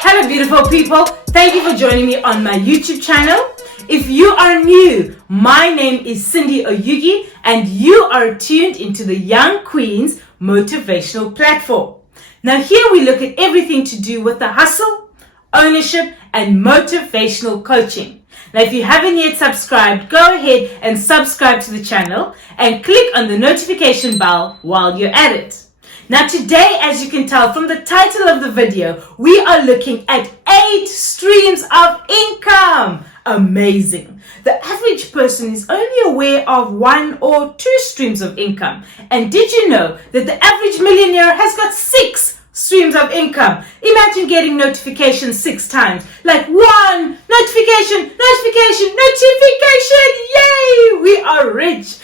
Hello beautiful people, thank you for joining me on my YouTube channel. If you are new, my name is Cindy Oyugi and you are tuned into the Young Queens motivational platform. Now here we look at everything to do with the hustle, ownership and motivational coaching. Now if you haven't yet subscribed, go ahead and subscribe to the channel and click on the notification bell while you're at it. Now today, as you can tell from the title of the video, we are looking at 8 streams of income. Amazing. The average person is only aware of 1 or 2 streams of income. And did you know that the average millionaire has got 6 streams of income? Imagine getting notifications 6 times. Like 1, notification, notification, notification. Yay! We are rich.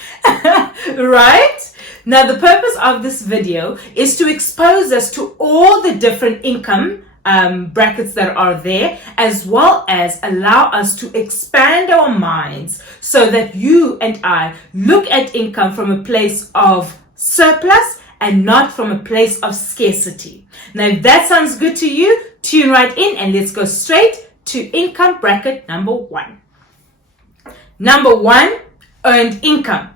Right? Now, the purpose of this video is to expose us to all the different income brackets that are there, as well as allow us to expand our minds so that you and I look at income from a place of surplus and not from a place of scarcity. Now, if that sounds good to you, tune right in and let's go straight to income bracket number 1. Number 1, earned income.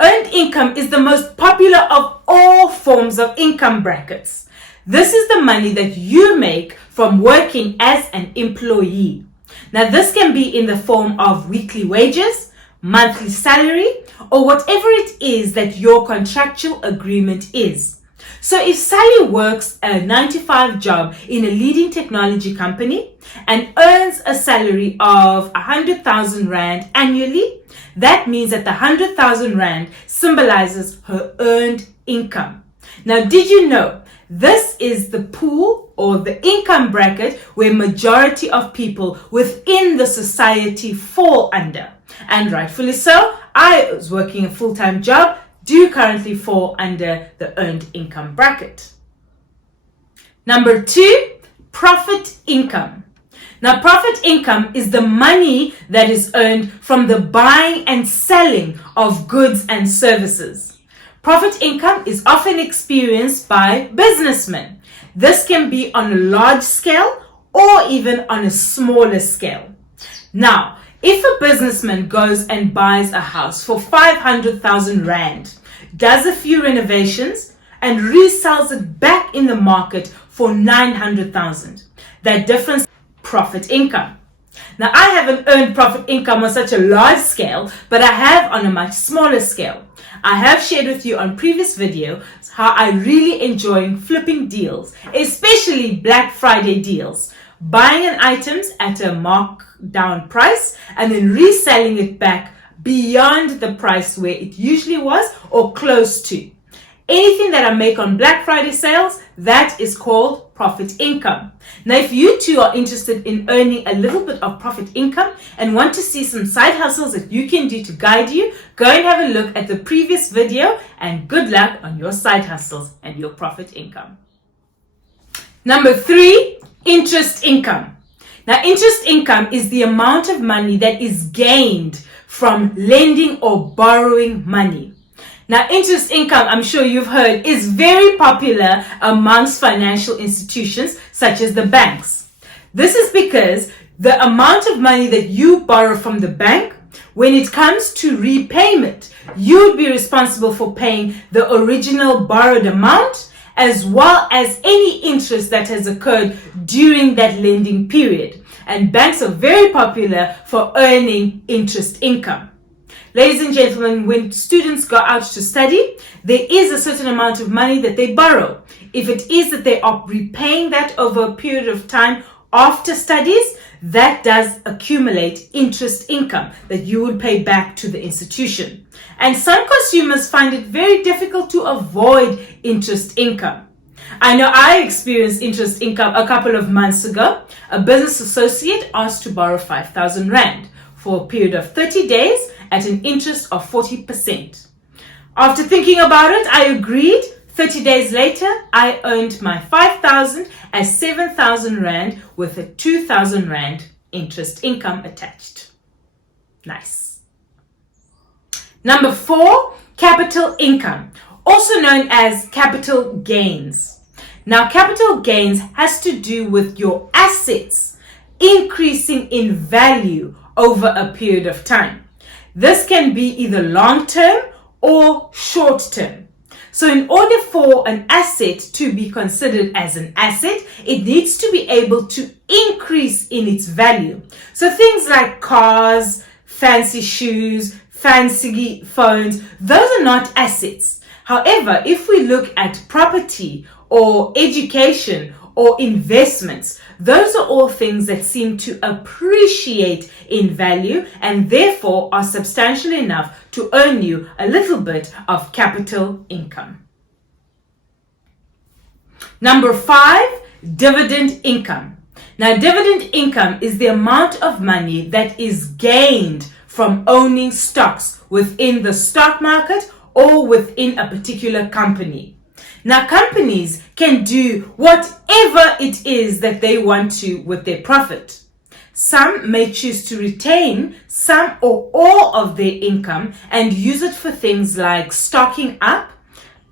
Earned income is the most popular of all forms of income brackets. This is the money that you make from working as an employee. Now, this can be in the form of weekly wages, monthly salary, or whatever it is that your contractual agreement is. So if Sally works a 9-to-5 job in a leading technology company and earns a salary of 100,000 Rand annually, that means that the 100,000 Rand symbolizes her earned income. Now, did you know this is the pool or the income bracket where majority of people within the society fall under? And rightfully so. I was working a full-time job, do currently fall under the earned income bracket. Number 2, profit income. Now, profit income is the money that is earned from the buying and selling of goods and services. Profit income is often experienced by businessmen. This can be on a large scale or even on a smaller scale. Now, if a businessman goes and buys a house for 500,000 Rand, does a few renovations and resells it back in the market for 900,000, that difference, profit income. Now, I haven't earned profit income on such a large scale, but I have on a much smaller scale. I have shared with you on previous videos how I really enjoy flipping deals, especially Black Friday deals, buying an items at a markdown price and then reselling it back beyond the price where it usually was or close to. Anything that I make on Black Friday sales, that is called profit income. Now, if you too are interested in earning a little bit of profit income and want to see some side hustles that you can do to guide you, go and have a look at the previous video and good luck on your side hustles and your profit income. Number 3, interest income. Now, interest income is the amount of money that is gained from lending or borrowing money. Now, interest income, I'm sure you've heard, is very popular amongst financial institutions such as the banks. This is because the amount of money that you borrow from the bank, when it comes to repayment, you would be responsible for paying the original borrowed amount as well as any interest that has occurred during that lending period. And banks are very popular for earning interest income. Ladies and gentlemen, when students go out to study, there is a certain amount of money that they borrow. If it is that they are repaying that over a period of time after studies, that does accumulate interest income that you will pay back to the institution. And some consumers find it very difficult to avoid interest income. I know I experienced interest income a couple of months ago. A business associate asked to borrow 5,000 Rand for a period of 30 days at an interest of 40%. After thinking about it, I agreed. 30 days later, I earned my 5,000 as 7,000 Rand with a 2,000 Rand interest income attached. Nice. Number 4, capital income, also known as capital gains. Now, capital gains has to do with your assets increasing in value over a period of time. This can be either long-term or short-term. So in order for an asset to be considered as an asset, it needs to be able to increase in its value. So things like cars, fancy shoes, fancy phones, those are not assets. However, if we look at property or education or investments, those are all things that seem to appreciate in value and therefore are substantial enough to earn you a little bit of capital income. Number 5, dividend income. Now, dividend income is the amount of money that is gained from owning stocks within the stock market or within a particular company. Now, companies can do whatever it is that they want to with their profit. Some may choose to retain some or all of their income and use it for things like stocking up,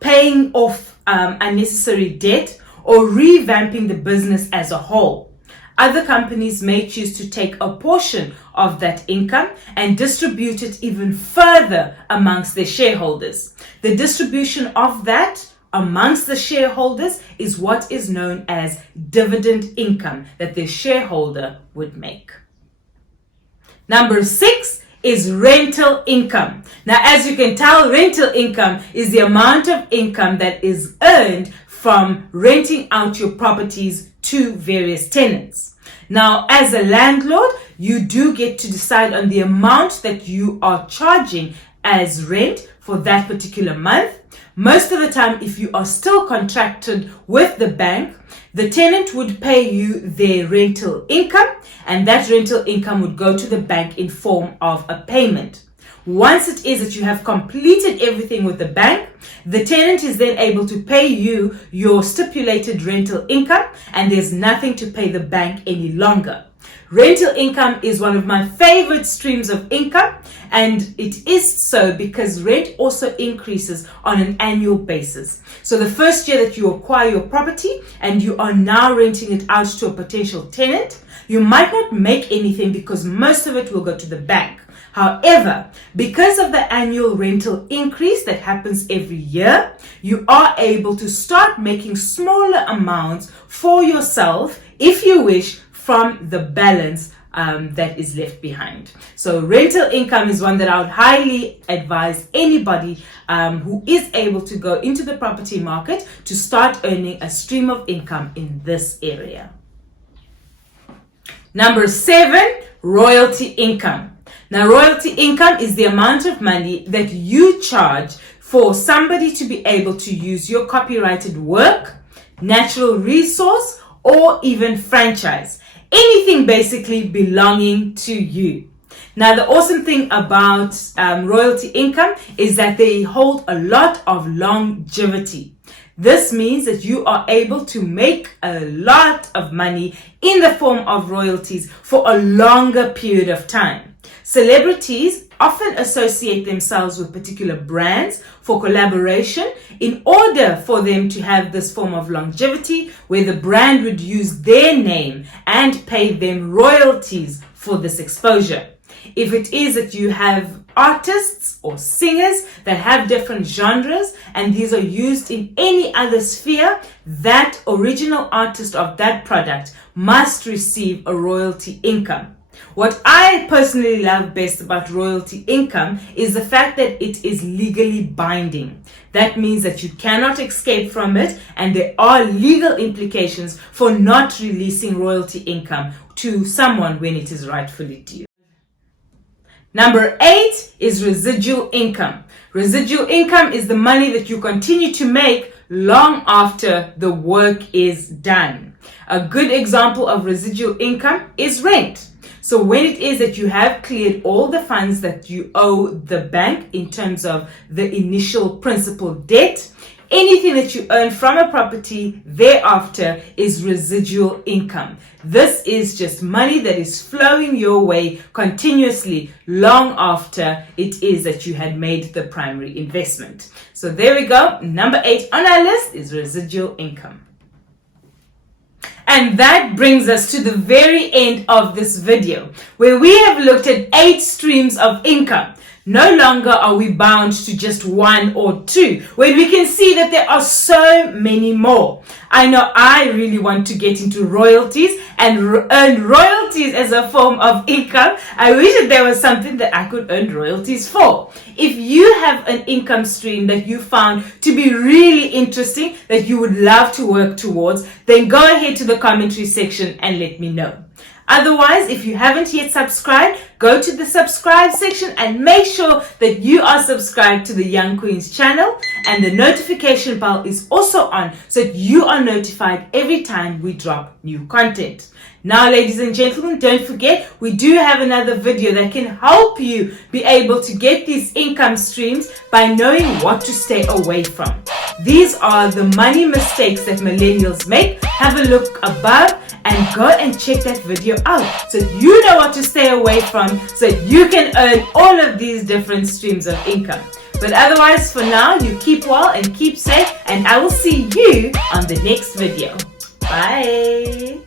paying off unnecessary debt, or revamping the business as a whole. Other companies may choose to take a portion of that income and distribute it even further amongst their shareholders. The distribution of that amongst the shareholders is what is known as dividend income that the shareholder would make. Number 6 is rental income. Now, as you can tell, rental income is the amount of income that is earned from renting out your properties to various tenants. Now, as a landlord, you do get to decide on the amount that you are charging as rent for that particular month. Most of the time, if you are still contracted with the bank, the tenant would pay you their rental income, and that rental income would go to the bank in form of a payment. Once it is that you have completed everything with the bank, the tenant is then able to pay you your stipulated rental income, and there's nothing to pay the bank any longer. Rental income is one of my favorite streams of income, and it is so because rent also increases on an annual basis. So the first year that you acquire your property and you are now renting it out to a potential tenant, you might not make anything because most of it will go to the bank. However, because of the annual rental increase that happens every year, you are able to start making smaller amounts for yourself, if you wish, from the balance that is left behind. So rental income is one that I would highly advise anybody who is able to go into the property market to start earning a stream of income in this area. Number 7, royalty income. Now, royalty income is the amount of money that you charge for somebody to be able to use your copyrighted work, natural resource, or even franchise. Anything basically belonging to you. Now, the awesome thing about royalty income is that they hold a lot of longevity. This means that you are able to make a lot of money in the form of royalties for a longer period of time. Celebrities often associate themselves with particular brands for collaboration in order for them to have this form of longevity where the brand would use their name and pay them royalties for this exposure. If it is that you have artists or singers that have different genres and these are used in any other sphere, that original artist of that product must receive a royalty income. What I personally love best about royalty income is the fact that it is legally binding. That means that you cannot escape from it, and there are legal implications for not releasing royalty income to someone when it is rightfully due. Number 8 is residual income. Residual income is the money that you continue to make long after the work is done. A good example of residual income is rent. So when it is that you have cleared all the funds that you owe the bank in terms of the initial principal debt, anything that you earn from a property thereafter is residual income. This is just money that is flowing your way continuously long after it is that you had made the primary investment. So there we go. Number 8 on our list is residual income. And that brings us to the very end of this video, where we have looked at 8 streams of income. No longer are we bound to just 1 or 2, when we can see that there are so many more. I know I really want to get into royalties and earn royalties as a form of income. I wish that there was something that I could earn royalties for. If you have an income stream that you found to be really interesting, that you would love to work towards, then go ahead to the commentary section and let me know. Otherwise, if you haven't yet subscribed, go to the subscribe section and make sure that you are subscribed to the Young Queens channel, and the notification bell is also on so that you are notified every time we drop new content. Now, ladies and gentlemen, don't forget, we do have another video that can help you be able to get these income streams by knowing what to stay away from. These are the money mistakes that millennials make. Have a look above and go and check that video out so you know what to stay away from, so you can earn all of these different streams of income. But otherwise, for now, you keep well and keep safe, and I will see you on the next video. Bye.